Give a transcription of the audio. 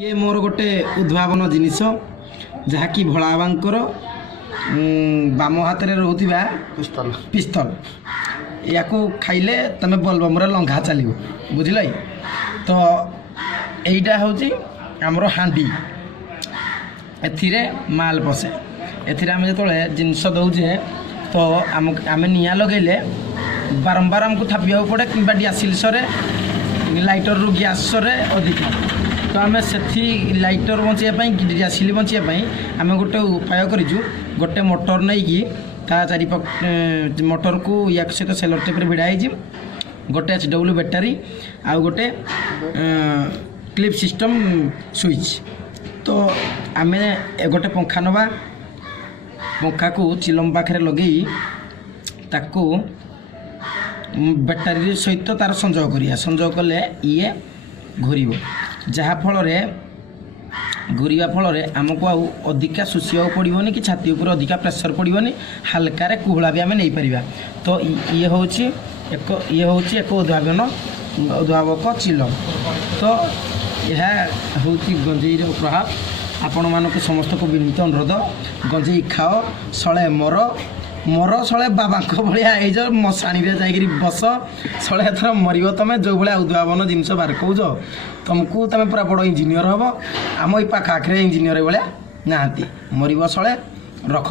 ये मोर गोटे उद्भावन जिनिस जहाँकि भोलाबांकर बाम हाथ में रोकवा पिस्तल या खाइले तुम बोलबम लंघा चलो बुझल तो यहीटा हूँ आमर हांडी एथिरे माल पशे एथिरे आम जो जिनस दौचे तो आम निआ लगेले बारंबार आमको थापिया पड़े कि डियासिलसरे लाइटर रु गैस अधिक तो आम से लाइटर बचाई डियासिल बचाई आम गोटे उपाय करूँ गोटे मोटर नहीं कि चारि मोटर को या सहित सेलर टेप्रे भिड़ाई गोटे HW बैटरी आउ गोटे क्लिप सिस्टम स्विच तो आम गोटे पंखा नवा पंखा को चिलम पाखे लगे ताकू बैटारी सहित तार संजोग करिया संजोग कले ये घूर जहाँफल घूरवा फल आमको आउ अधिका शुषा पड़ोनी कि छाती उपर अधिका प्रेसर पड़ोनी हालकार कुहला भी आम नहीं पार तो ये हूँ एक उद्भावक चिलम तो यह हूँ गंजेईर प्रभाव आपण मानक समस्त को विनीत अनुरोध गंजेई खाओ सले मर मर सले बाबा भाया ये मशाणी जाकि बस सले थर मर तुम जो भाया उद्भावन जिनस बाहर कौच तुमको तुम पूरा बड़ इंजीनियर हम आम पाखाखे इंजीनियर भाया ना मर सले रख।